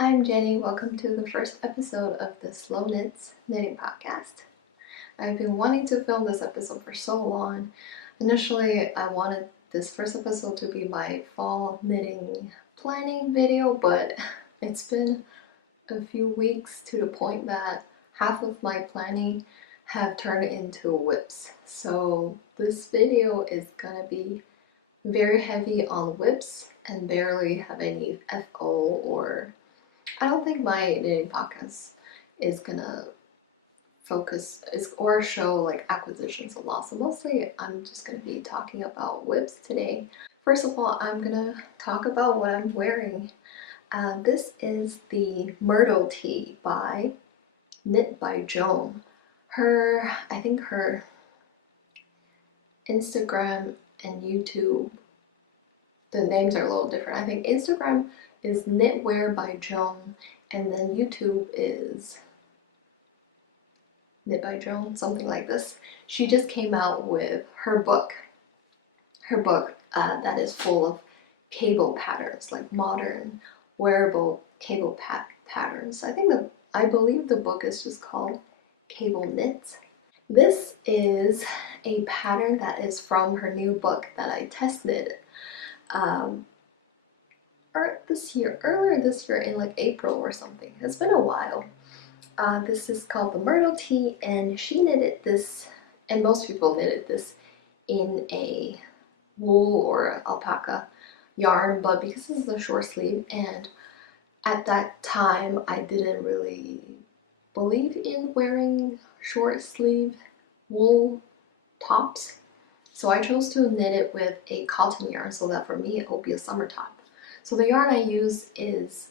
Hi, I'm Jenny. Welcome to the first episode of the cl.knits knitting podcast. I've been wanting to film this episode for so long. Initially, I wanted this first episode to be my fall knitting planning video, but it's been a few weeks to the point that half of my planning have turned into whips. So this video is gonna be very heavy on whips and barely have any FO or I don't think my knitting podcast is gonna focus or show like acquisitions a lot. So mostly I'm just gonna be talking about whips today. First of all, I'm gonna talk about what I'm wearing. This is the Myrtle Tee by Knit by Joan. I think her Instagram and YouTube, the names are a little different. I think Instagram is Knitwear by Joan, and then YouTube is Knit by Joan, something like this. She just came out with her book. That is full of cable patterns, like modern wearable cable patterns. I believe the book is just called Cable Knits. This is a pattern that is from her new book that I test knitted earlier this year in like April or something. It's been a while. This is called the Myrtle Tee, and she knitted this, and most people knitted this in a wool or alpaca yarn, but because this is a short sleeve, and at that time I didn't really believe in wearing short sleeve wool tops, so I chose to knit it with a cotton yarn so that for me it will be a summer top. So the yarn I use is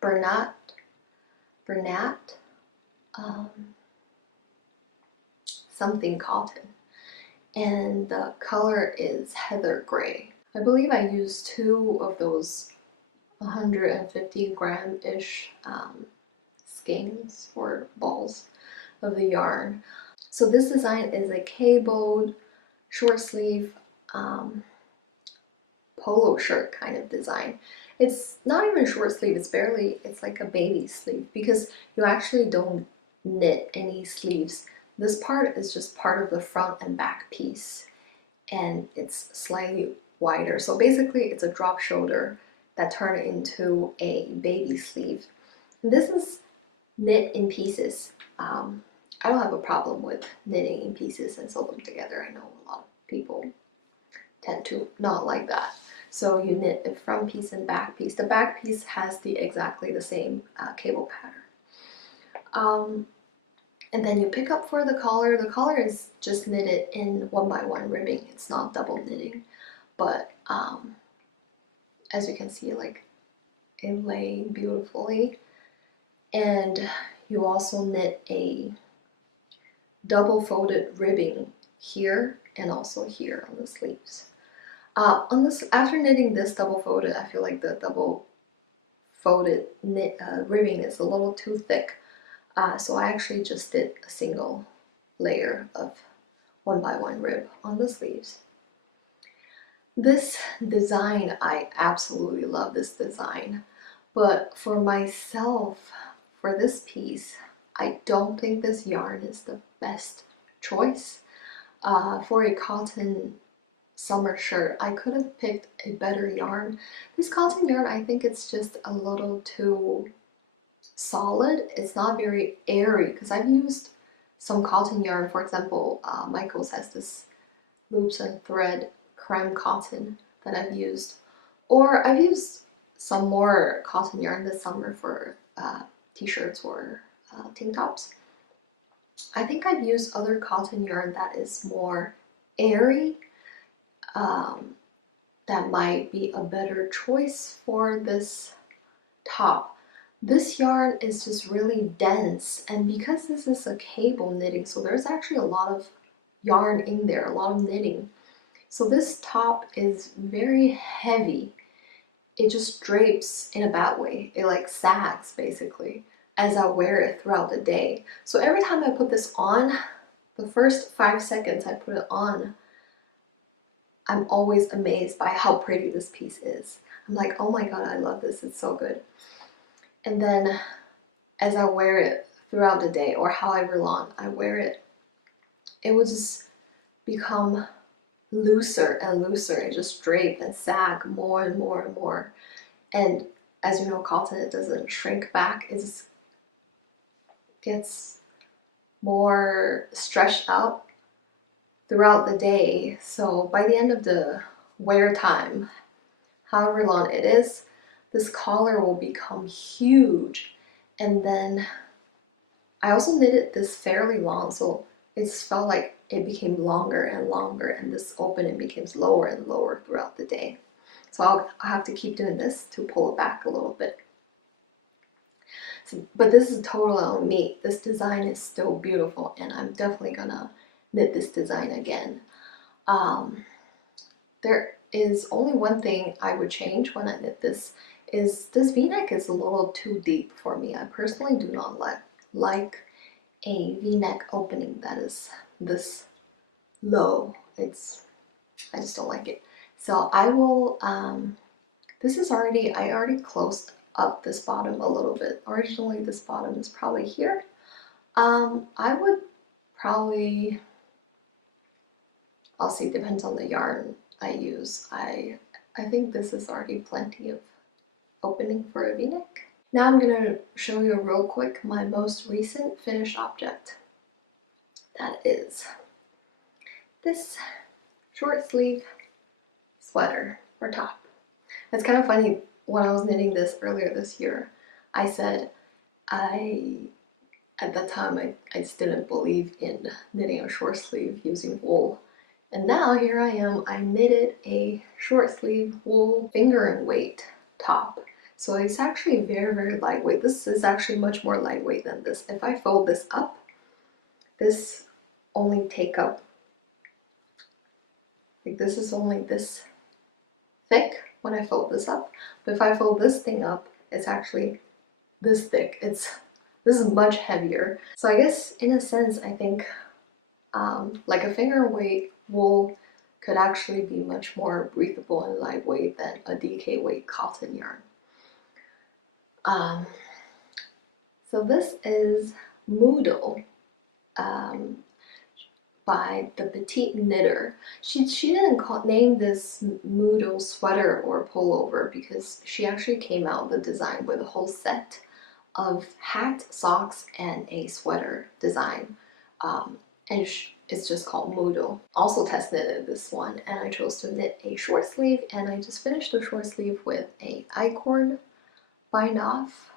Bernat something cotton, and the color is heather gray. I believe I used 2 of those 150 gram-ish skeins or balls of the yarn. So this design is a cabled short sleeve polo shirt kind of design. It's not even short sleeve, it's like a baby sleeve because you actually don't knit any sleeves. This part is just part of the front and back piece, and it's slightly wider. So basically it's a drop shoulder that turned into a baby sleeve. And this is knit in pieces. I don't have a problem with knitting in pieces and sew them together. I know a lot of people tend to not like that. So you knit a front piece and back piece. The back piece has exactly the same cable pattern. And then you pick up for the collar. The collar is just knitted in 1x1 ribbing. It's not double knitting, but as you can see, like it lay beautifully. And you also knit a double folded ribbing here and also here on the sleeves. After knitting this double folded, I feel like the double folded ribbing is a little too thick. So I actually just did a single layer of 1x1 rib on the sleeves. This design, I absolutely love this design, but for myself, for this piece, I don't think this yarn is the best choice. For a cotton summer shirt, I could have picked a better yarn. This cotton yarn, I think it's just a little too solid. It's not very airy because I've used some cotton yarn. For example, Michaels has this loops and thread creme cotton that I've used, or I've used some more cotton yarn this summer for t-shirts or tank tops. I think I've used other cotton yarn that is more airy. That might be a better choice for this top. This yarn is just really dense, and because this is a cable knitting, so there's actually a lot of yarn in there, a lot of knitting. So this top is very heavy. It just drapes in a bad way. It like sags basically as I wear it throughout the day. So every time I put this on, the first 5 seconds I put it on, I'm always amazed by how pretty this piece is. I'm like, oh my god, I love this, it's so good. And then as I wear it throughout the day, or however long I wear it, it will just become looser and looser and just drape and sag more and more and more. And as you know, cotton, it doesn't shrink back, it just gets more stretched out throughout the day. So by the end of the wear time, however long it is, this collar will become huge. And then I also knitted this fairly long, so it just felt like it became longer and longer, and this opening became lower and lower throughout the day. So I'll have to keep doing this to pull it back a little bit. So, but this is totally on me. This design is still beautiful, and I'm definitely gonna knit this design again. There is only one thing I would change when I knit this, is this v-neck is a little too deep for me. I personally do not like a v-neck opening that is this low. I just don't like it. So I will, I already closed up this bottom a little bit. Originally this bottom is probably here. I would probably, I'll see, depends on the yarn I use. I think this is already plenty of opening for a v-neck. Now I'm gonna show you real quick my most recent finished object. That is this short sleeve sweater or top. It's kind of funny, when I was knitting this earlier this year, I said at that time I just didn't believe in knitting a short sleeve using wool. And now here I am, I knitted a short sleeve wool finger and weight top. So it's actually very, very lightweight. This is actually much more lightweight than this. If I fold this up, this only take up, like this is only this thick when I fold this up. But if I fold this thing up, it's actually this thick. This is much heavier. So I guess in a sense, I think like a finger weight wool could actually be much more breathable and lightweight than a DK weight cotton yarn. So this is Mudo by ThePetiteKnitter. She didn't name this Mudo sweater or pullover because she actually came out with the design with a whole set of hat, socks, and a sweater design. And it's just called Mudo. Also test knitted this one, and I chose to knit a short sleeve, and I just finished the short sleeve with a I-cord bind off.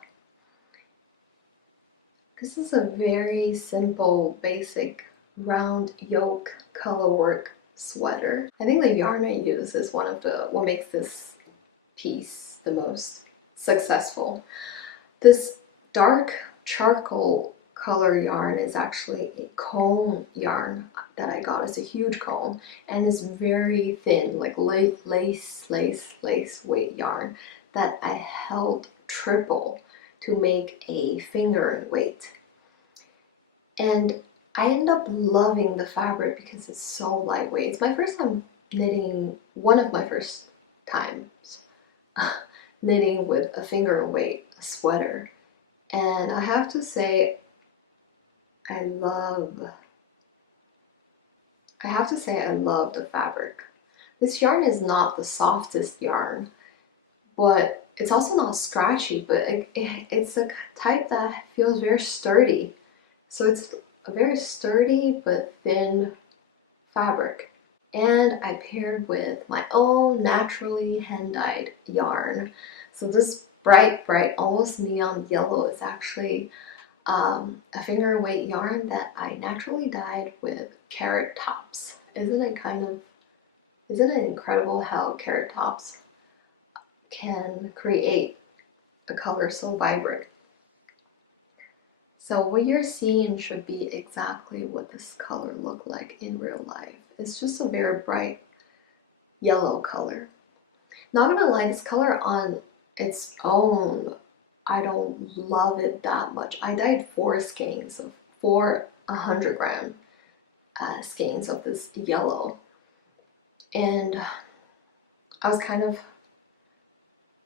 This is a very simple, basic round yoke colorwork sweater. I think the yarn I use is what makes this piece the most successful. This dark charcoal color yarn is actually a cone yarn that I got. It's a huge cone and it's very thin, like lace weight yarn that I held triple to make a finger weight. And I end up loving the fabric because it's so lightweight. It's my first time knitting, one of my first times knitting with a finger weight sweater. And I have to say, I love the fabric. This yarn is not the softest yarn, but it's also not scratchy, but it's a type that feels very sturdy. So it's a very sturdy but thin fabric. And I paired with my own naturally hand-dyed yarn. So this bright, almost neon yellow is actually a finger weight yarn that I naturally dyed with carrot tops. Isn't it incredible how carrot tops can create a color so vibrant? So what you're seeing should be exactly what this color looked like in real life. It's just a very bright yellow color. Not gonna lie, this color on its own, I don't love it that much. I dyed 4 skeins of 100-gram skeins of this yellow, and I was kind of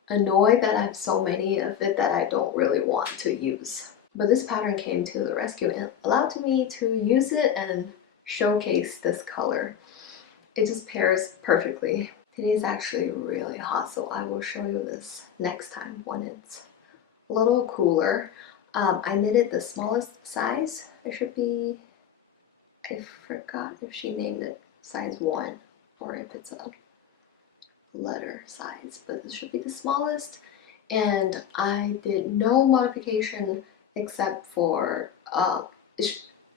annoyed that I have so many of it that I don't really want to use. But this pattern came to the rescue and allowed me to use it and showcase this color. It just pairs perfectly. Today is actually really hot, so I will show you this next time when it's a little cooler. I knitted the smallest size. It should be, I forgot if she named it size 1 or if it's a letter size, but this should be the smallest. And I did no modification except for,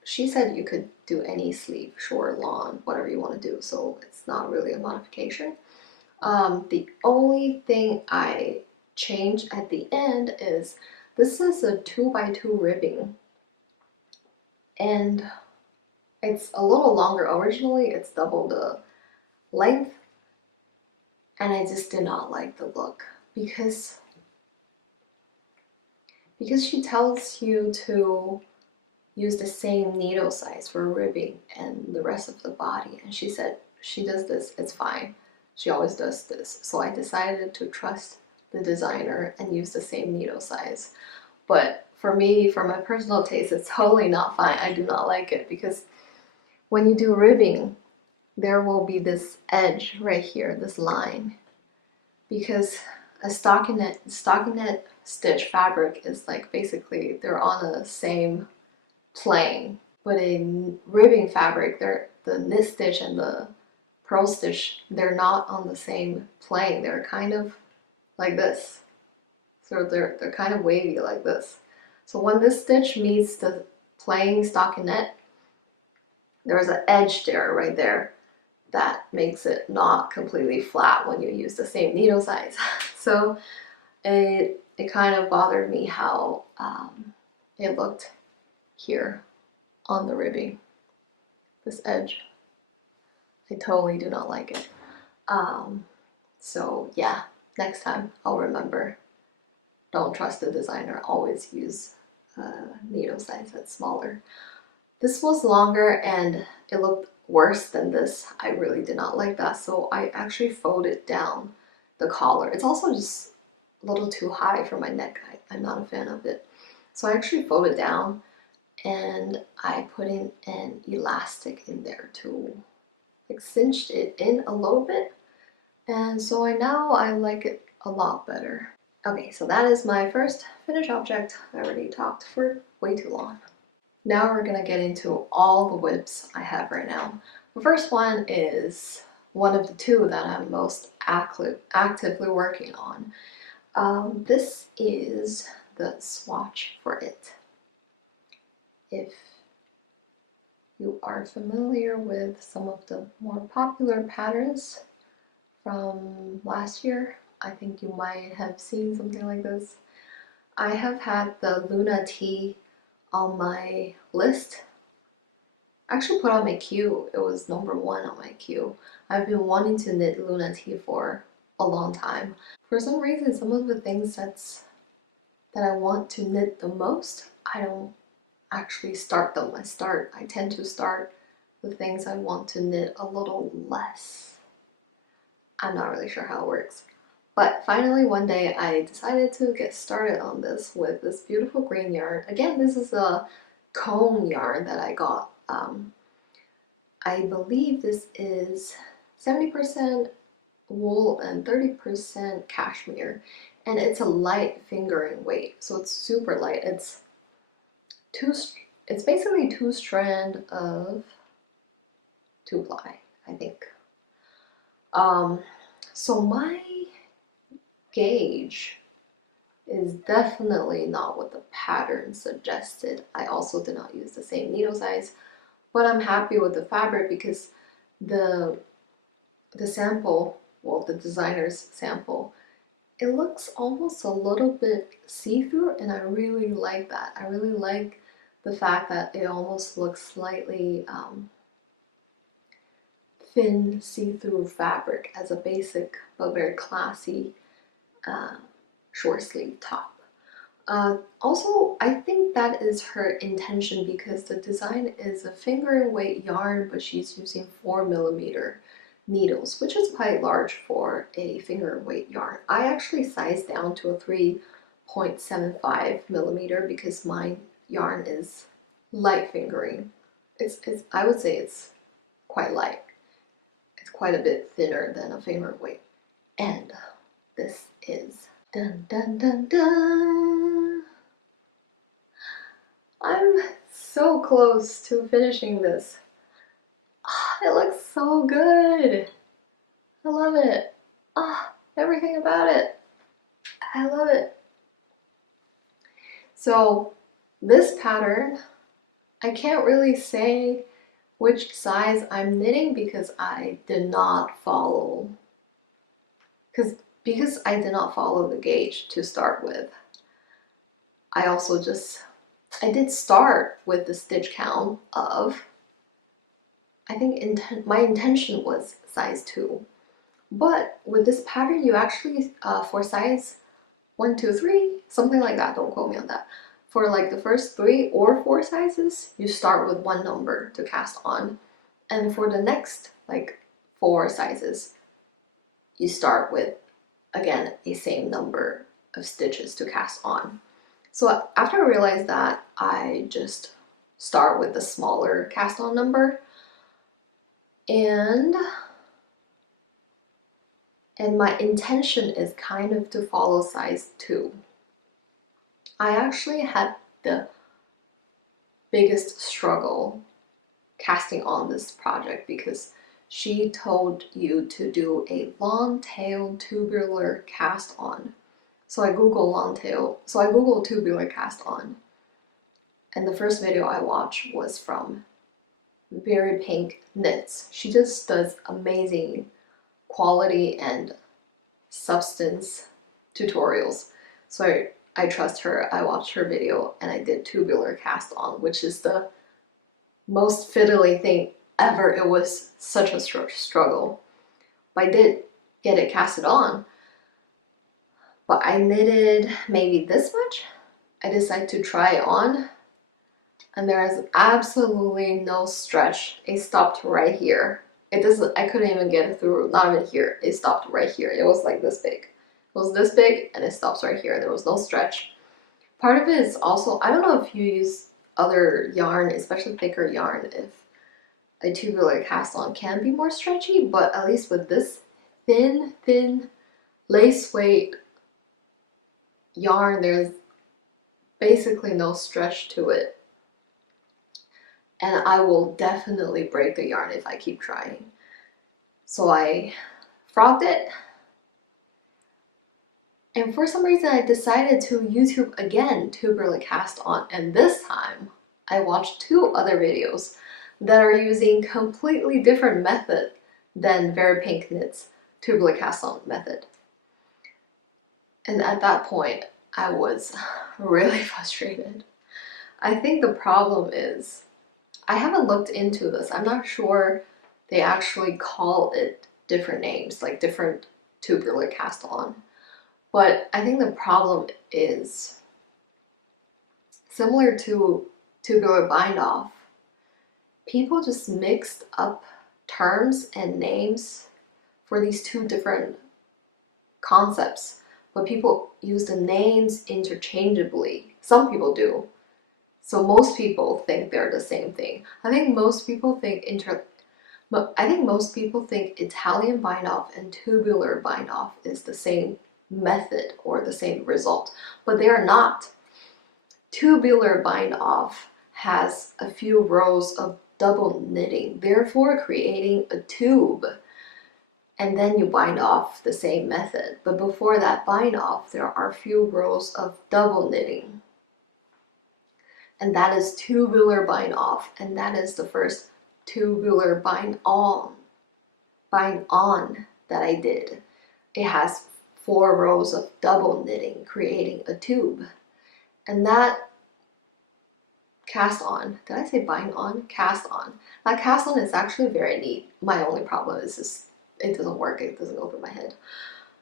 she said you could do any sleeve, short, long, whatever you want to do, so it's not really a modification. The only thing I changed at the end is this is a 2x2 ribbing, and it's a little longer. Originally it's double the length, and I just did not like the look because she tells you to use the same needle size for ribbing and the rest of the body, and she said she does this, it's fine. She always does this. So I decided to trust the designer and use the same needle size. But for me, for my personal taste, it's totally not fine. I do not like it because when you do ribbing, there will be this edge right here, this line. Because a stockinette stitch fabric is like basically they're on the same plane. But in ribbing fabric, the knit stitch and the purl stitch, they're not on the same plane. They're kind of like this. So they're kind of wavy like this. So when this stitch meets the plain stockinette, there's an edge there, right there, that makes it not completely flat when you use the same needle size. So it kind of bothered me how it looked here on the ribbing, this edge. I totally do not like it. So yeah, next time I'll remember. Don't trust the designer, always use needle size that's smaller. This was longer and it looked worse than this. I really did not like that, so I actually folded down the collar. It's also just a little too high for my neck. I'm not a fan of it. So I actually folded down and I put in an elastic in there to like cinched it in a little bit, and so now I like it a lot better. Okay, so that is my first finished object. I already talked for way too long. Now we're gonna get into all the whips I have right now. The first one is one of the two that I'm most actively working on. This is the swatch for it. If you are familiar with some of the more popular patterns from last year, I think you might have seen something like this. I have had the Myrtle Tee on my list. I actually put on my queue. It was number 1 on my queue. I've been wanting to knit Myrtle Tee for a long time. For some reason, some of the things that I want to knit the most, I don't actually start them. I tend to start the things I want to knit a little less. I'm not really sure how it works. But finally one day I decided to get started on this with this beautiful green yarn. Again, this is a cone yarn that I got. I believe this is 70% wool and 30% cashmere, and it's a light fingering weight, so it's super light. It's basically 2 strand of 2-ply, I think. So my gauge is definitely not what the pattern suggested. I also did not use the same needle size, but I'm happy with the fabric because the sample, well, the designer's sample, it looks almost a little bit see-through, and I really like that. I really like the fact that it almost looks slightly thin see-through fabric as a basic but very classy short sleeve top. Also, I think that is her intention because the design is a finger and weight yarn, but she's using 4mm needles, which is quite large for a finger weight yarn. I actually sized down to a 3.75 millimeter because my yarn is light fingering. It's I would say it's quite light. It's quite a bit thinner than a finger weight. And this is dun dun dun dun. I'm so close to finishing this. It looks so good. I love it. Everything about it. I love it. So this pattern, I can't really say which size I'm knitting because I did not follow, because I did not follow the gauge to start with. I did start with the stitch count of, I think my intention was size 2. But with this pattern, you actually, for size 1, 2, 3, something like that, don't quote me on that. For like the first 3 or 4 sizes, you start with 1 number to cast on. And for the next like 4 sizes, you start with, again, a same number of stitches to cast on. So after I realized that, I just start with the smaller cast on number. And my intention is kind of to follow size 2. I actually had the biggest struggle casting on this project because she told you to do a long tail tubular cast on. So I googled tubular cast on. And the first video I watched was from ThePetiteKnitter. She just does amazing quality and substance tutorials. So I trust her. I watched her video and I did tubular cast on, which is the most fiddly thing ever. It was such a struggle. But I did get it casted on. But I knitted maybe this much. I decided to try it on. And there is absolutely no stretch. It stopped right here. I couldn't even get it through, not even here. It stopped right here. It was like this big. It was this big and it stops right here. There was no stretch. Part of it is also, I don't know if you use other yarn, especially thicker yarn, if a tubular cast on can be more stretchy, but at least with this thin lace weight yarn, there's basically no stretch to it. And I will definitely break the yarn if I keep trying. So I frogged it. And for some reason I decided to YouTube again tubular cast on. And this time I watched 2 other videos that are using completely different method than ThePetiteKnitter tubular cast on method. And at that point I was really frustrated. I think the problem is, I haven't looked into this. I'm not sure they actually call it different names, like different tubular cast on. But I think the problem is similar to tubular bind off. People just mixed up terms and names for these 2 different concepts, but people use the names interchangeably. Some people do. So most people think they're the same thing. I think most people think Italian bind off and tubular bind off is the same method or the same result, but they are not. Tubular bind off has a few rows of double knitting, therefore creating a tube, and then you bind off the same method. But before that bind off, there are a few rows of double knitting. And that is tubular bind off, and that is the first tubular bind on that I did. It has 4 rows of double knitting, creating a tube. And that cast on, did I say bind on? Cast on. That cast on is actually very neat. My only problem is just, it doesn't work, it doesn't go over my head.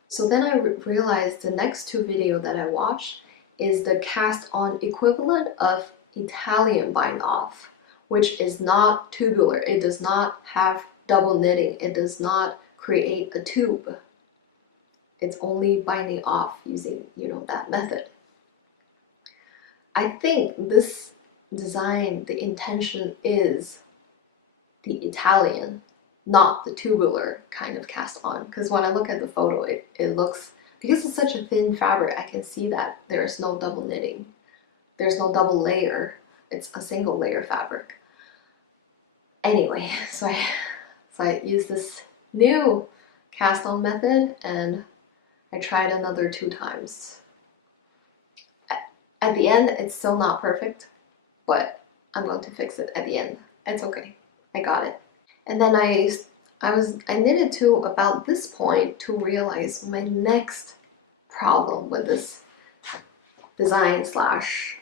So then I realized the next 2 videos that I watched is the cast on equivalent of Italian bind off, which is not tubular. It does not have double knitting. It does not create a tube. It's only binding off using, you know, that method. I think this design, the intention is the Italian, not the tubular kind of cast on. Because when I look at the photo, it looks, because it's such a thin fabric, I can see that there's no double knitting. There's no double layer. It's a single layer fabric. Anyway, so I used this new cast on method and I tried another 2 times. At the end, it's still not perfect, but I'm going to fix it at the end. It's okay. I got it. And then I knitted to about this point to realize my next problem with this design slash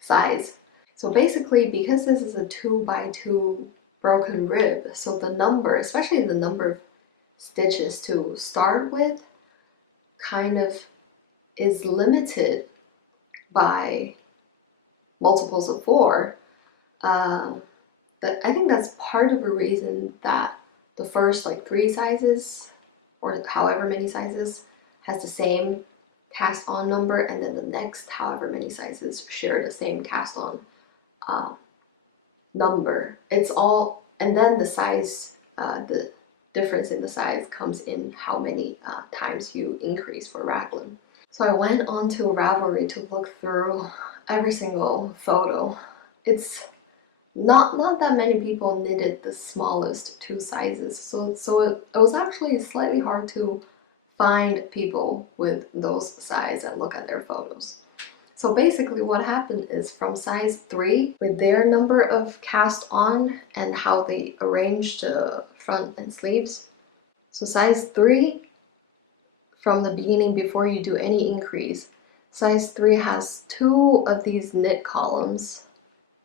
size. So basically, because this is a 2x2 broken rib, so the number, especially the number of stitches to start with, kind of is limited by multiples of 4. But I think that's part of a reason that the first like 3 sizes, or however many sizes, has the same cast on number, and then the next however many sizes share the same cast on number. It's all, and then the size, the difference in the size comes in how many times you increase for raglan. So I went on to Ravelry to look through every single photo. It's not that many people knitted the smallest 2 sizes, so it was actually slightly hard to find people with those size and look at their photos. So basically what happened is, from size 3, with their number of cast on and how they arranged the front and sleeves, so size 3, from the beginning before you do any increase, size 3 has 2 of these knit columns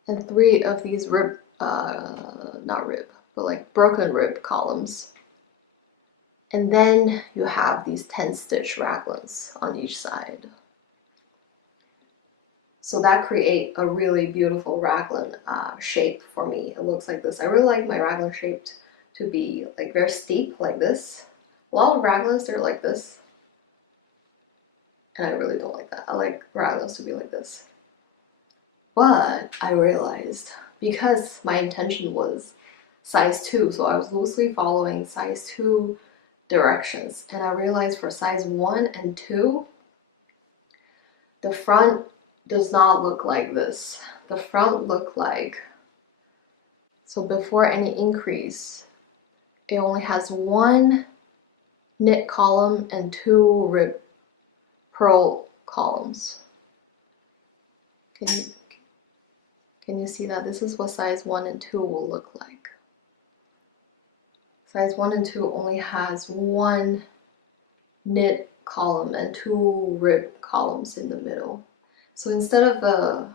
and 3 of these rib, not rib, but like broken rib columns. And then you have these 10 stitch raglans on each side. So that create a really beautiful raglan shape for me. It looks like this. I really like my raglan shape to be like very steep like this. A lot of raglans, they're like this. And I really don't like that. I like raglans to be like this. But I realized, because my intention was size 2, so I was loosely following size 2 directions, and I realized for size 1 and 2, the front does not look like this. The front look like, so before any increase, it only has 1 knit column and 2 rib purl columns. Can you see that? This is what size 1 and 2 will look like. Size 1 and 2 only has 1 knit column and 2 rib columns in the middle. So instead of a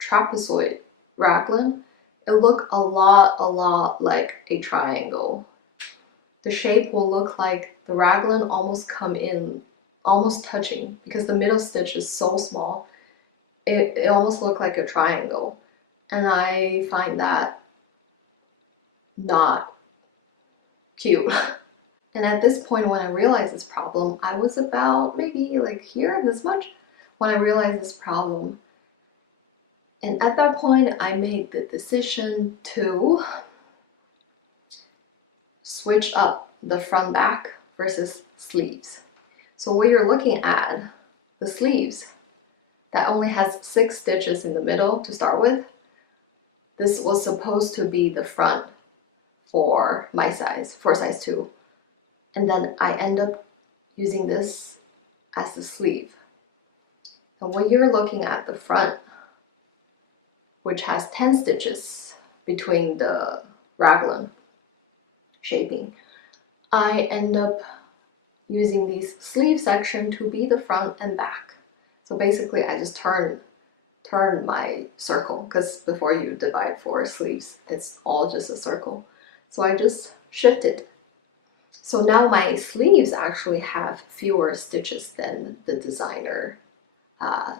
trapezoid raglan, it look a lot like a triangle. The shape will look like the raglan almost come in, almost touching, because the middle stitch is so small. It almost looked like a triangle, and I find that not cute. And at this point, when I realized this problem, I was about maybe like here, this much, when I realized this problem. And at that point, I made the decision to switch up the front back versus sleeves. So what you're looking at, the sleeves, that only has 6 stitches in the middle to start with. This was supposed to be the front for my size, for size 2. And then I end up using this as the sleeve. And when you're looking at the front, which has 10 stitches between the raglan shaping, I end up using these sleeve section to be the front and back. So basically I just turn my circle, because before you divide 4 sleeves, it's all just a circle. So I just shifted. So now my sleeves actually have fewer stitches than the designer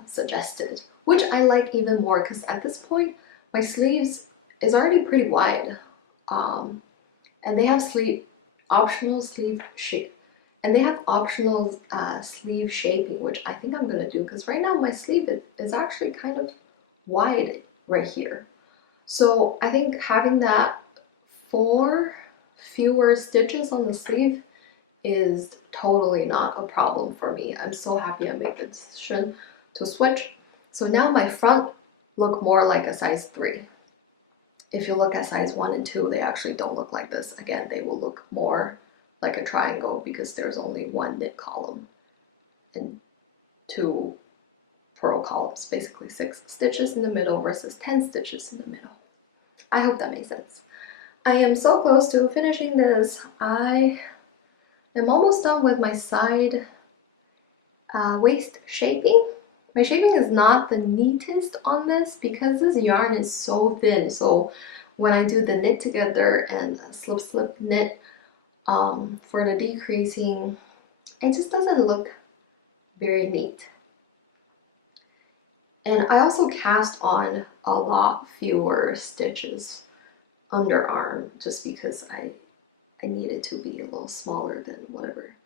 suggested, which I like even more, because at this point my sleeves is already pretty wide. and they have optional sleeve shape, and they have optional sleeve shaping, which I think I'm gonna do because right now my sleeve is actually kind of wide right here. So I think having that 4 fewer stitches on the sleeve is totally not a problem for me. I'm so happy I made the decision to switch. So now my front look more like a size 3. If you look at size 1 and 2, they actually don't look like this. Again, they will look more like a triangle because there's only 1 knit column and 2 purl columns, basically 6 stitches in the middle versus 10 stitches in the middle. I hope that makes sense. I am so close to finishing this. I am almost done with my side waist shaping. My shaping is not the neatest on this because this yarn is so thin. So when I do the knit together and slip knit for the decreasing, it just doesn't look very neat. And I also cast on a lot fewer stitches underarm just because I needed to be a little smaller than whatever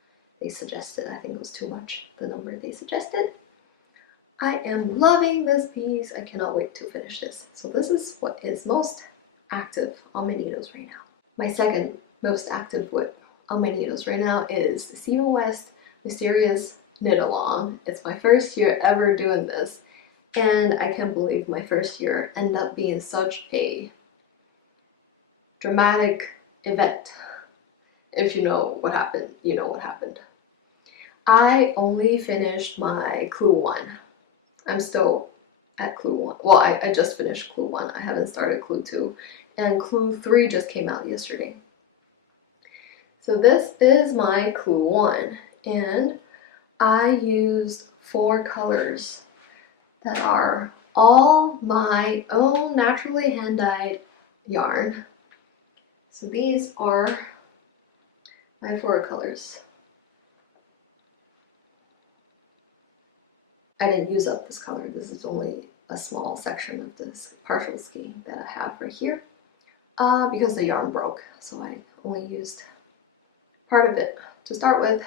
they suggested. I think it was too much, the number they suggested. I am loving this piece. I cannot wait to finish this. So this is what is most active on my needles right now. My second most active on my needles right now is the Stephen West Mysterious Knit Along. It's my first year ever doing this, and I can't believe my first year ended up being such a dramatic event. If you know what happened, you know what happened. I only finished my clue 1. I'm still at clue 1. Well, I just finished clue 1. I haven't started clue 2. And clue 3 just came out yesterday. So this is my clue 1. And I used 4 colors that are all my own naturally hand-dyed yarn. So these are my 4 colors. I didn't use up this color. This is only a small section of this partial skein that I have right here because the yarn broke. So I only used part of it to start with.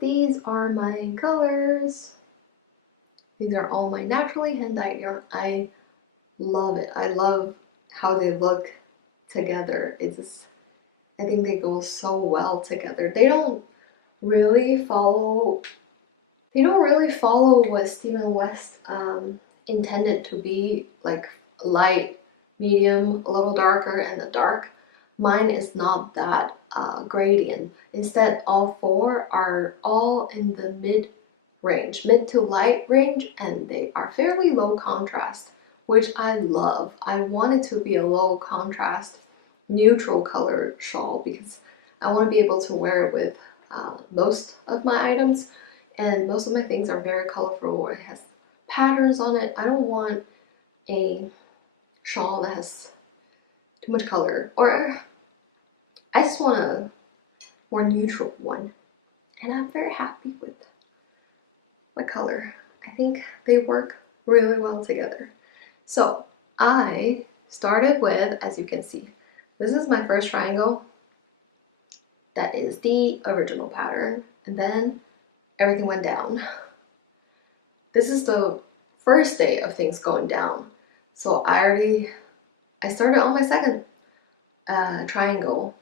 These are my colors. These are all my naturally hand-dyed yarn. I love it. I love how they look together. I think they go so well together. They don't really follow what Stephen West intended to be, like light, medium, a little darker, and the dark. Mine is not that gradient. Instead, all 4 are all in the mid to light range, and they are fairly low contrast, which I love. I want it to be a low contrast, neutral color shawl because I want to be able to wear it with most of my items, and most of my things are very colorful. It has patterns on it. I don't want a shawl that has too much color, or I just want a more neutral one, and I'm very happy with my color. I think they work really well together. So I started with, as you can see, this is my first triangle. That is the original pattern, and then everything went down. This is the first day of things going down. So I started on my second triangle.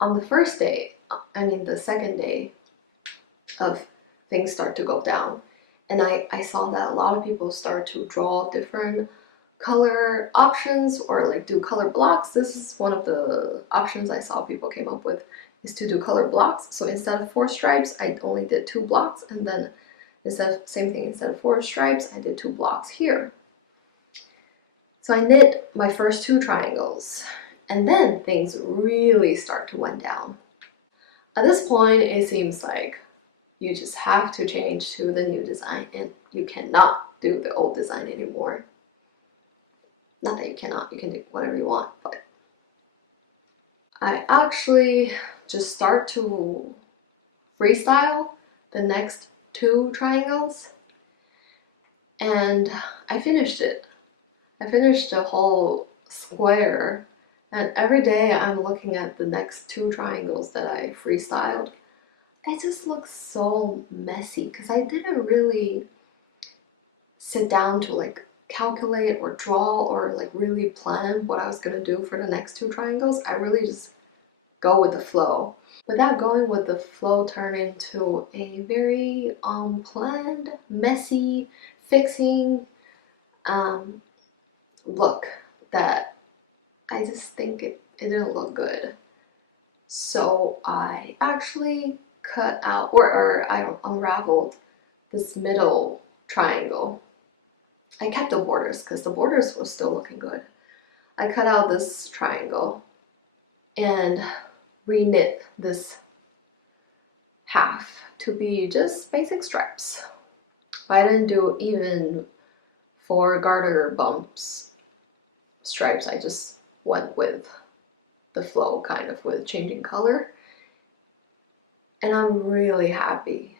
On the first day, the second day of things start to go down. And I saw that a lot of people start to draw different color options or like do color blocks. This is one of the options I saw people came up with, is to do color blocks. So instead of 4 stripes, I only did 2 blocks, and then instead of 4 stripes, I did 2 blocks here. So I knit my first 2 triangles, and then things really start to went down. At this point, it seems like you just have to change to the new design, and you cannot do the old design anymore. Not that you cannot, you can do whatever you want, but I actually just start to freestyle the next 2 triangles, and I finished it. I finished the whole square And every day I'm looking at the next 2 triangles that I freestyled. It just looks so messy because I didn't really sit down to like calculate or draw or like really plan what I was gonna do for the next 2 triangles. I really just go with the flow. But that going with the flow turned into a very unplanned, messy, fixing look that I just think it didn't look good. So I actually cut out, or I unraveled this middle triangle. I kept the borders because the borders were still looking good. I cut out this triangle and re-knit this half to be just basic stripes. I didn't do even for garter bumps stripes. I just went with the flow, kind of with changing color. And I'm really happy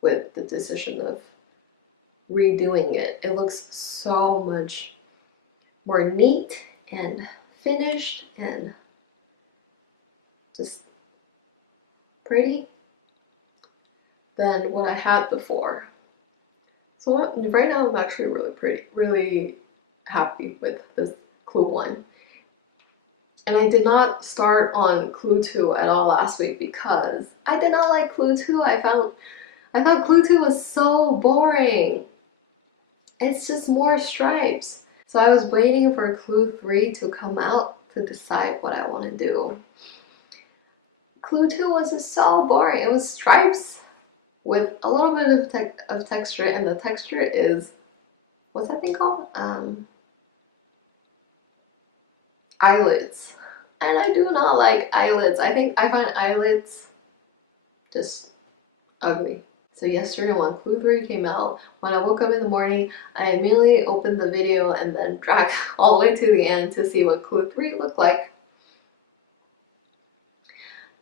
with the decision of redoing it. It looks so much more neat and finished and just pretty than what I had before. So right now I'm actually really happy with this clue 1. And I did not start on clue 2 at all last week because I did not like clue 2. I thought clue 2 was so boring. It's just more stripes. So I was waiting for clue 3 to come out to decide what I want to do. Clue 2 was just so boring. It was stripes with a little bit of texture, and the texture is, what's that thing called? Eyelids. And I do not like eyelids. I find eyelids just ugly. So yesterday when clue 3 came out, when I woke up in the morning, I immediately opened the video and then dragged all the way to the end to see what clue 3 looked like.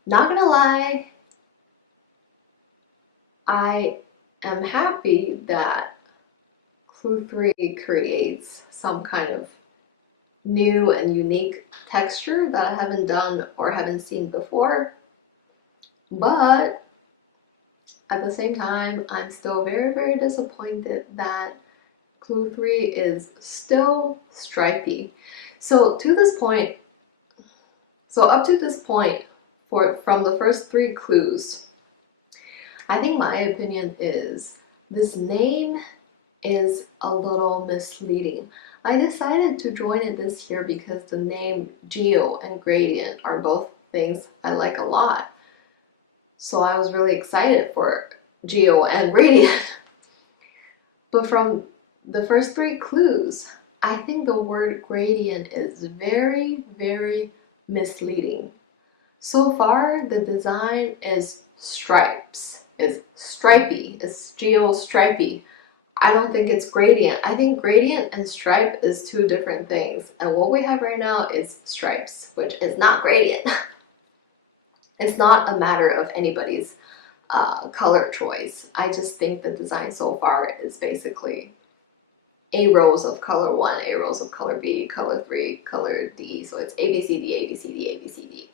Not gonna lie, I am happy that clue 3 creates some kind of new and unique texture that I haven't done or haven't seen before. But at the same time, I'm still very disappointed that clue 3 is still stripy. So up to this point, from the first 3 clues, I think my opinion is this name is a little misleading. I decided to join it this year because the name Geo and Gradient are both things I like a lot. So I was really excited for Geo and Gradient. But from the first 3 clues, I think the word gradient is very misleading. So far, the design is stripes, is stripy, is geo stripy. I don't think it's gradient. I think gradient and stripe is 2 different things. And what we have right now is stripes, which is not gradient. It's not a matter of anybody's color choice. I just think the design so far is basically A rows of color 1, A rows of color B, color 3, color D. So it's A, B, C, D, A, B, C, D, A, B, C, D.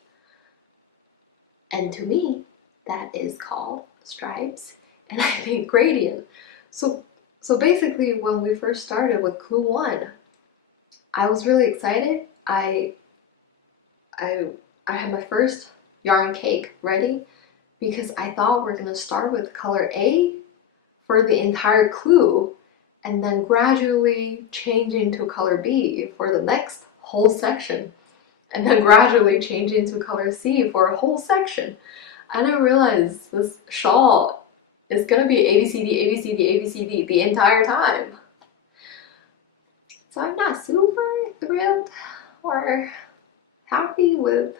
And to me, that is called stripes, and I think gradient. So basically, when we first started with clue 1, I was really excited. I had my first yarn cake ready because I thought we're gonna start with color A for the entire clue and then gradually change into color B for the next whole section, and then gradually change into color C for a whole section. I didn't realize this shawl is gonna be ABCD, ABCD, ABCD the entire time. So I'm not super thrilled or happy with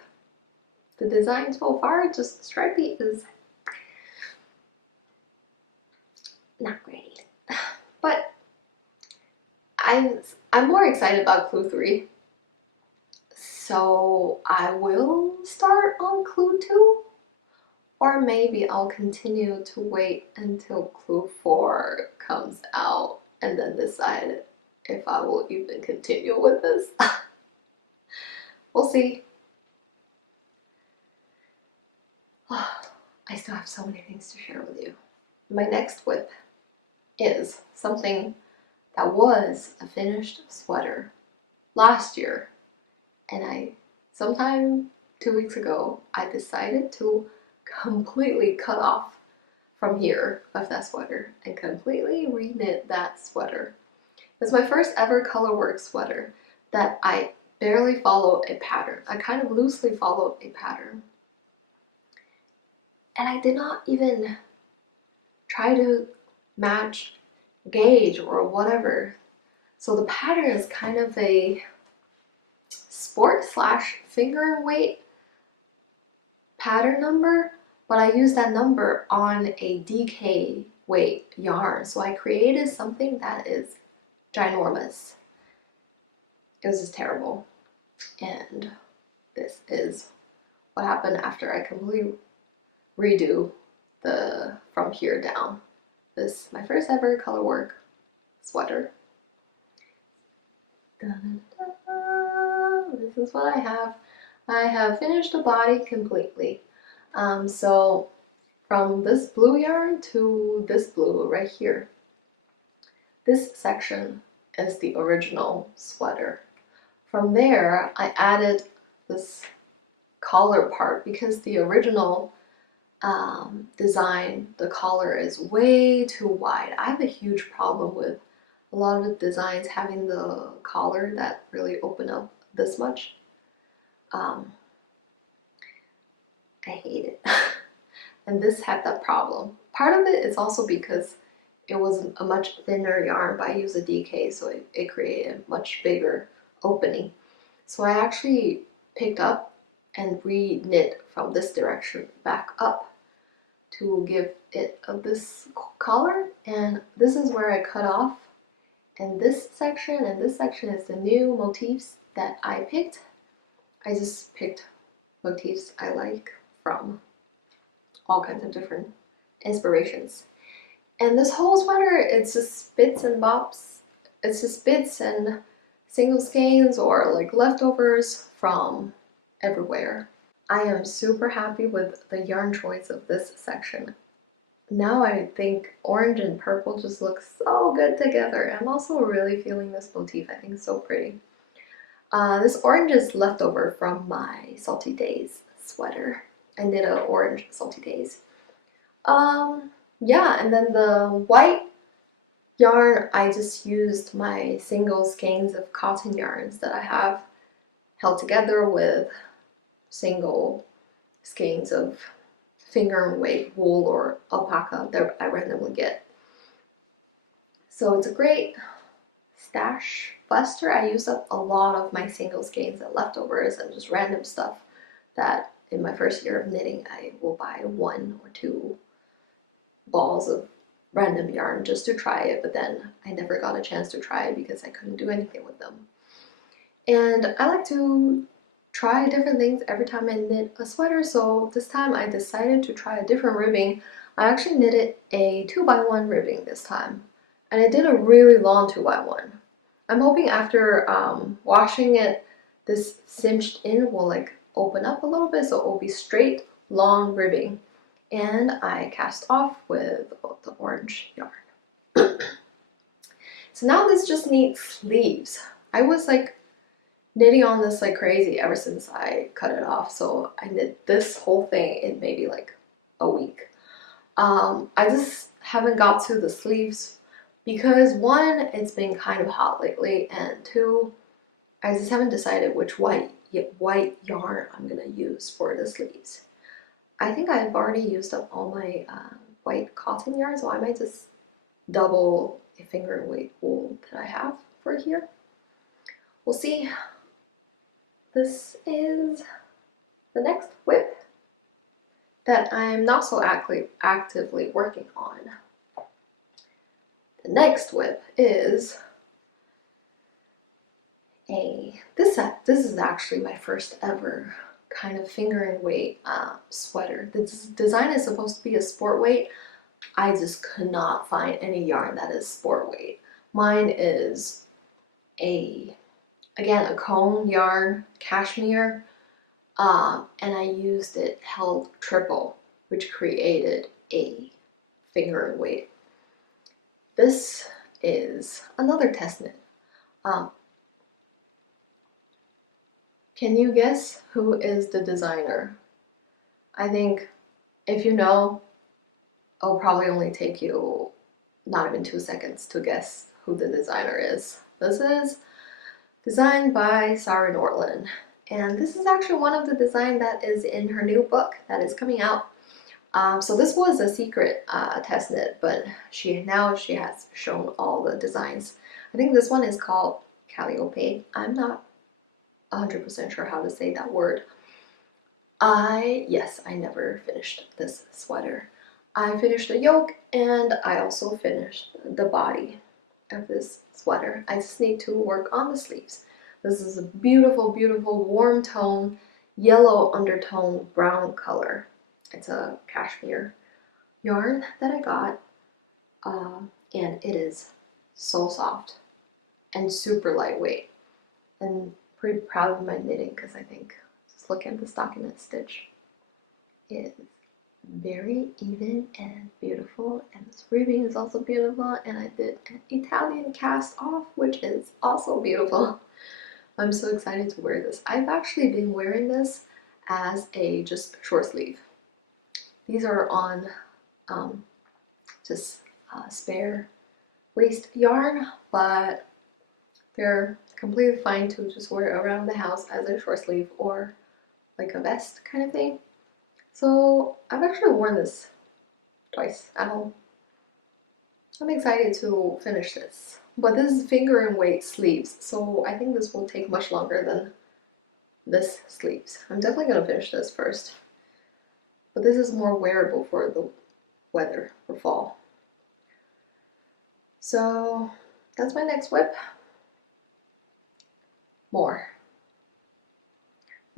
the design so far. Just stripy is not great. But I'm more excited about clue 3. So I will start on clue 2, or maybe I'll continue to wait until clue 4 comes out and then decide if I will even continue with this. We'll see. I still have so many things to share with you. My next whip is something that was a finished sweater last year, and sometime 2 weeks ago, I decided to completely cut off from here of that sweater and completely reknit that sweater. It was my first ever colorwork sweater that I barely followed a pattern. I kind of loosely followed a pattern. And I did not even try to match gauge or whatever. So the pattern is kind of a sport / finger weight pattern number, but I used that number on a DK weight yarn. So I created something that is ginormous. It was just terrible. And this is what happened after I completely redo the from here down. This my first ever colorwork sweater. This is what I have. I have finished the body completely. So from this blue yarn to this blue right here, this section is the original sweater. From there, I added this collar part because the original design, the collar is way too wide. I have a huge problem with a lot of the designs having the collar that really open up this much. I hate it. And this had that problem. Part of it is also because it was a much thinner yarn, but I used a DK, so it created a much bigger opening. So I actually picked up and re-knit from this direction back up to give it this collar, and this is where I cut off. And this section is the new motifs that I picked. I just picked motifs I like from all kinds of different inspirations. And this whole sweater, it's just bits and bops. It's just bits and single skeins or like leftovers from everywhere. I am super happy with the yarn choice of this section. Now I think orange and purple just look so good together. I'm also really feeling this motif. I think it's so pretty. This orange is leftover from my Salty Days sweater. I did an orange Salty Days. Yeah, and then the white yarn, I just used my single skeins of cotton yarns that I have held together with single skeins of finger weight wool or alpaca that I randomly get. So it's a great stash buster. I used up a lot of my single skeins and leftovers and just random stuff that in my first year of knitting I will buy 1 or 2 balls of random yarn just to try it, but then I never got a chance to try it because I couldn't do anything with them. And I like to try different things every time I knit a sweater, so this time I decided to try a different ribbing. I actually knitted a 2x1 ribbing this time, and I did a really long 2x1. I'm hoping after washing it, this cinched in will like open up a little bit, so it will be straight, long ribbing. And I cast off with the orange yarn. So now this just needs sleeves. I was like knitting on this like crazy ever since I cut it off, so I knit this whole thing in maybe like a week. I just haven't got to the sleeves because 1, it's been kind of hot lately, and 2, I just haven't decided which white yarn I'm gonna use for the sleeves. I think I've already used up all my white cotton yarn, so I might just double a finger weight wool that I have for here. We'll see. This is the next whip that I'm not so actively working on. The next whip is this is actually my first ever kind of finger and weight sweater. The design is supposed to be a sport weight. I just could not find any yarn that is sport weight. Mine is a Again, a cone yarn, cashmere, and I used it held triple, which created a finger and weight. This is another test knit. Can you guess who is the designer? I think if you know, it'll probably only take you not even 2 seconds to guess who the designer is. This is designed by Sari Nordlund, and this is actually one of the designs that is in her new book that is coming out. So this was a secret test knit, but now she has shown all the designs. I think this one is called Calliope. I'm not 100% sure how to say that word. Yes, I never finished this sweater. I finished the yoke and I also finished the body of this sweater. I just need to work on the sleeves. This is a beautiful, beautiful warm tone, yellow undertone, brown color. It's a cashmere yarn that I got, and it is so soft and super lightweight. And pretty proud of my knitting because I think, just look at the stockinette stitch. It is very even and beautiful, and this ribbing is also beautiful, and I did an Italian cast off, which is also beautiful. I'm so excited to wear this. I've actually been wearing this as a just short sleeve. These are on just spare waist yarn, but they're completely fine to just wear around the house as a short sleeve or like a vest kind of thing. So I've actually worn this twice at home. I'm excited to finish this. But this is finger and weight sleeves, so I think this will take much longer than this sleeves. I'm definitely going to finish this first. But this is more wearable for the weather, for fall. So that's my next whip. More.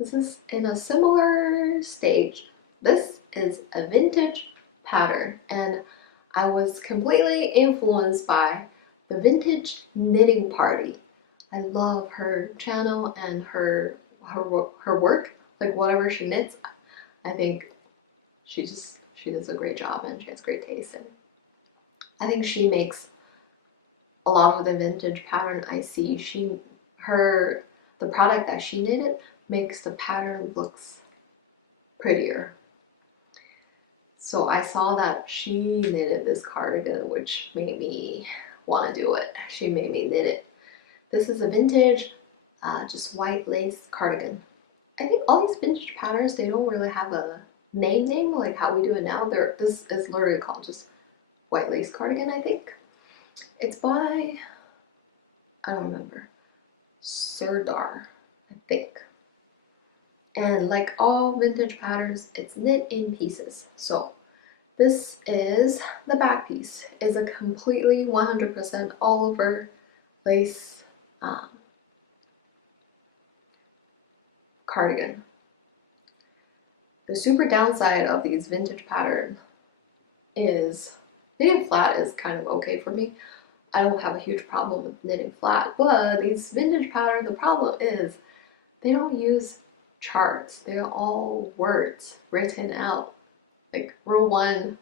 This is in a similar stage. This is a vintage pattern, and I was completely influenced by the Vintage Knitting Party. I love her channel and her work, like whatever she knits. I think she does a great job and she has great taste, and I think she makes a lot of the vintage pattern I see. The product that she knitted makes the pattern looks prettier. So I saw that she knitted this cardigan, which made me want to do it. She made me knit it. This is a vintage, just white lace cardigan. I think all these vintage patterns, they don't really have a name like how we do it now. This is literally called just white lace cardigan, I think. It's by, I don't remember, Sirdar, I think. And like all vintage patterns, it's knit in pieces. So this is the back piece. It's a completely 100% all over lace cardigan. The super downside of these vintage patterns is knitting flat is kind of okay for me. I don't have a huge problem with knitting flat, but these vintage patterns, the problem is they don't use charts. They're all words written out, like row 1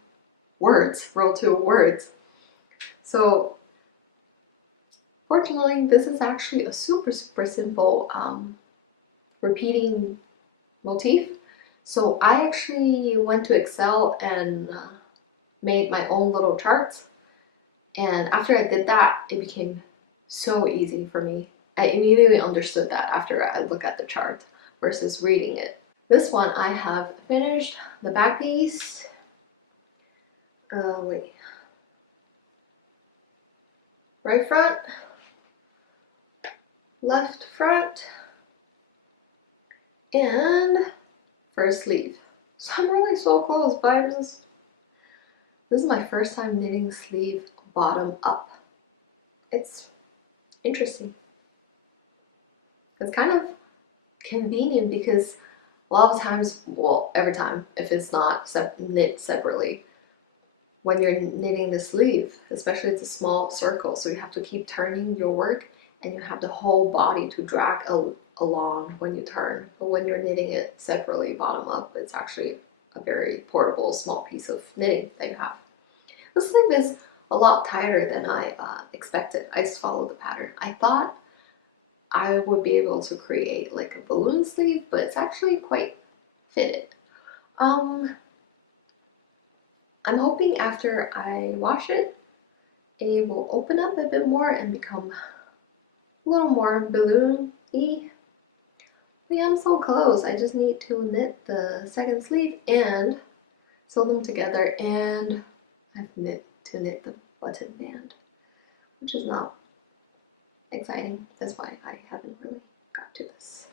words, row 2 words. So fortunately, this is actually a super simple repeating motif. So I actually went to Excel and made my own little charts, and after I did that, it became so easy for me. I immediately understood that after I looked at the chart versus reading it. This one I have finished the back piece. Right front, left front, and first sleeve. So I'm really so close, but this is my first time knitting sleeve bottom up. It's interesting. It's kind of convenient because a lot of times, well, every time, if it's not knit separately, when you're knitting the sleeve, especially it's a small circle, so you have to keep turning your work, and you have the whole body to drag along when you turn. But when you're knitting it separately bottom up, it's actually a very portable small piece of knitting that you have. The sleeve is a lot tighter than I expected. I just followed the pattern. I thought I would be able to create like a balloon sleeve, but it's actually quite fitted. I'm hoping after I wash it, it will open up a bit more and become a little more balloon-y. But yeah, I'm so close. I just need to knit the second sleeve and sew them together, and I've knit the button band, which is not exciting. That's why I haven't really got to this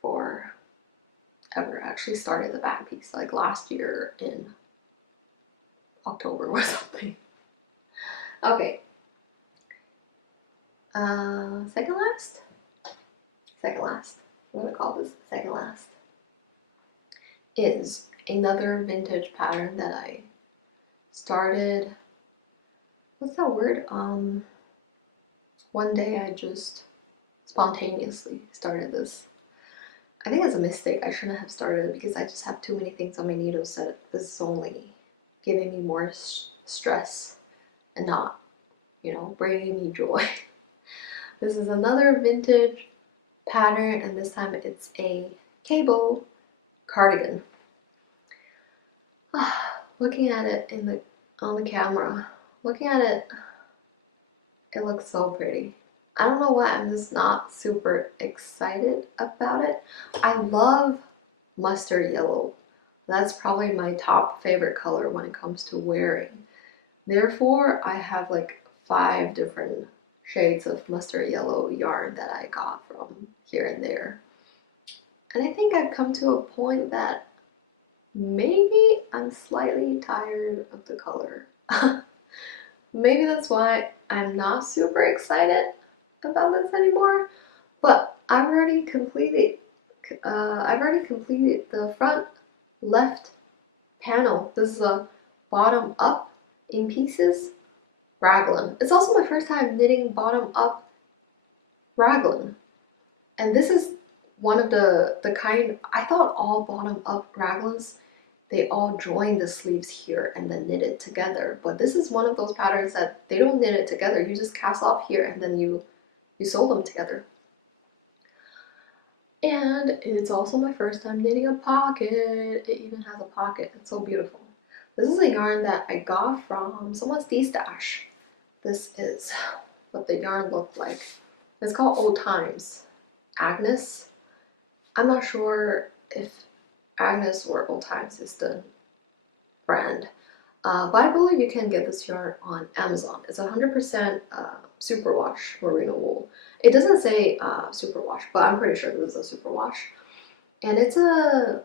for ever. I actually started the back piece like last year in October or something. Okay. Second last? Second last. I'm gonna call this second last. Is another vintage pattern that I started. What's that word? One day I just spontaneously started this. I think it's a mistake. I shouldn't have started it because I just have too many things on my needles that this is only giving me more stress and not, you know, bringing me joy. This is another vintage pattern, and this time it's a cable cardigan. Looking at it on the camera, looking at it, it looks so pretty. I don't know why I'm just not super excited about it. I love mustard yellow. That's probably my top favorite color when it comes to wearing. Therefore, I have like 5 different shades of mustard yellow yarn that I got from here and there. And I think I've come to a point that maybe I'm slightly tired of the color. Maybe that's why I'm not super excited about this anymore. But I've already completed the front left panel. This is a bottom up in pieces raglan. It's also my first time knitting bottom up raglan, and this is one of the kind. I thought all bottom up raglans, they all join the sleeves here and then knit it together, but this is one of those patterns that they don't knit it together. You just cast off here and then you sew them together. And it's also my first time knitting a pocket. It even has a pocket. It's so beautiful. This is a yarn that I got from someone's D-stash. This is what the yarn looked like. It's called Old Times. Agnes. I'm not sure if Agnes or Old Times is the brand, but I believe you can get this yarn on Amazon. It's 100% superwash merino wool. It doesn't say superwash, but I'm pretty sure this is a superwash. And it's a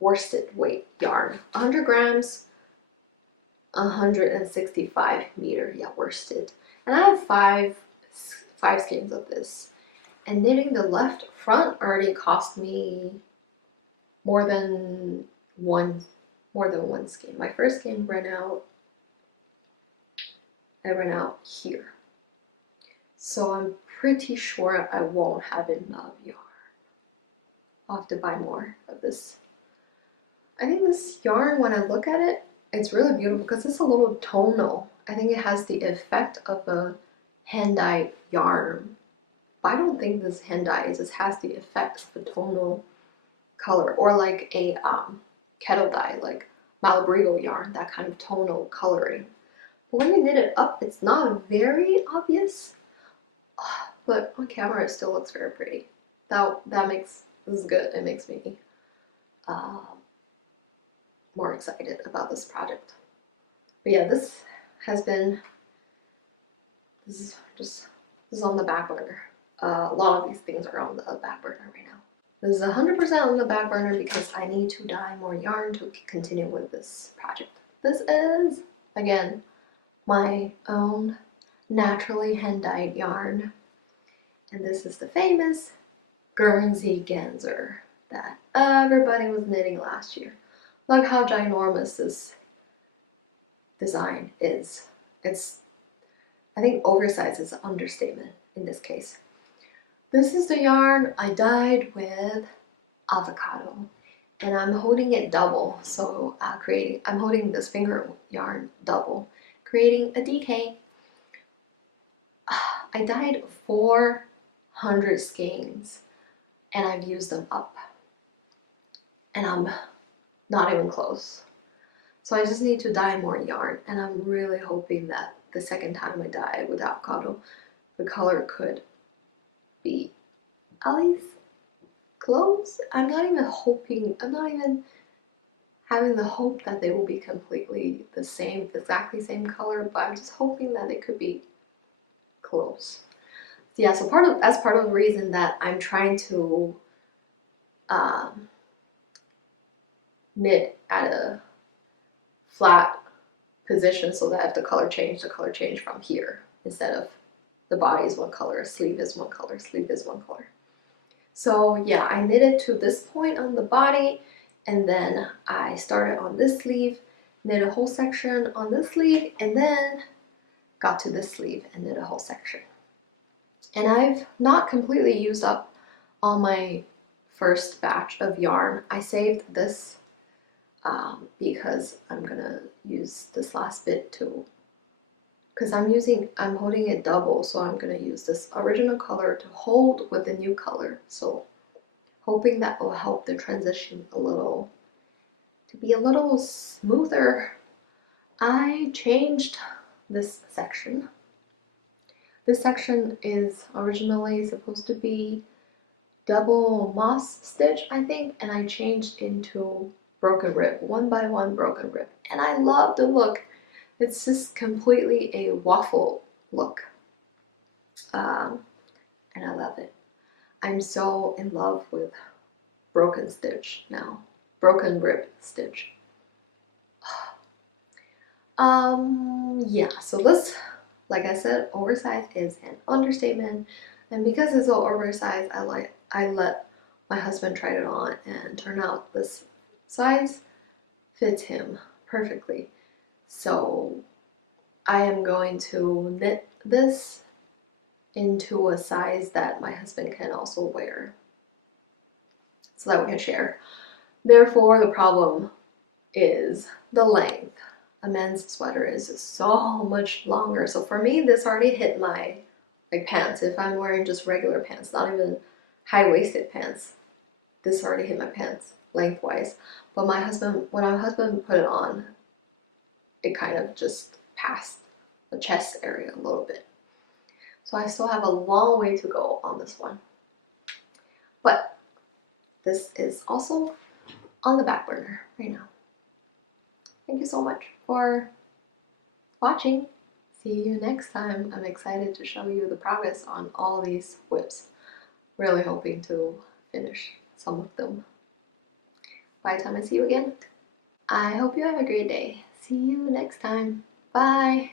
worsted weight yarn, 100 grams, 165 meter, yeah, worsted. And I have five skeins of this. And knitting the left front already cost me more than one skein. My first skein ran out. I ran out here. So I'm pretty sure I won't have enough yarn. I'll have to buy more of this. I think this yarn, when I look at it, it's really beautiful because it's a little tonal. I think it has the effect of a hand-dyed yarn. But I don't think this hand-dyed, it just has the effect of a tonal color, or like a kettle dye, like Malabrigo yarn, that kind of tonal coloring. But when you knit it up, it's not very obvious, but on camera it still looks very pretty. This is good. It makes me more excited about this project. But yeah, this is on the back burner. A lot of these things are on the back burner right now. This is 100% on the back burner because I need to dye more yarn to continue with this project. This is, again, my own naturally hand-dyed yarn. And this is the famous Guernsey Genser that everybody was knitting last year. Look how ginormous this design is. It's I think oversized is an understatement in this case. This is the yarn I dyed with avocado, and I'm holding it double, so I'm holding this finger yarn double, creating a DK. I dyed 400 skeins and I've used them up, and I'm not even close. So I just need to dye more yarn, and I'm really hoping that the second time I dye with avocado, the color could be at least close. I'm not even having the hope that they will be completely the same, exactly same color, but I'm just hoping that it could be close. Yeah, so that's part of the reason that I'm trying to knit at a flat position, so that if the color change from here instead of the body is one color, sleeve is one color, sleeve is one color. So yeah, I knitted to this point on the body, and then I started on this sleeve, knit a whole section on this sleeve, and then got to this sleeve and knit a whole section. And I've not completely used up all my first batch of yarn. I saved this because I'm gonna use this last bit too, because I'm holding it double, so I'm gonna use this original color to hold with the new color. So hoping that will help the transition to be a little smoother. I changed this section. This section is originally supposed to be double moss stitch, I think, and I changed into broken rib, 1 by 1 broken rib, and I love the look. It's just completely a waffle look, and I love it. I'm so in love with broken stitch now, broken rib stitch. Yeah, so this, like I said, oversized is an understatement, and because it's so oversized, I let my husband try it on, and turn out this size fits him perfectly. So I am going to knit this into a size that my husband can also wear, so that we can share. Therefore, the problem is the length. A men's sweater is so much longer. So for me, this already hit my pants. If I'm wearing just regular pants, not even high-waisted pants, this already hit my pants lengthwise. But when my husband put it on, it kind of just passed the chest area a little bit. So I still have a long way to go on this one. But this is also on the back burner right now. Thank you so much for watching. See you next time. I'm excited to show you the progress on all these whips. Really hoping to finish some of them by the time I see you again. I hope you have a great day. See you next time. Bye.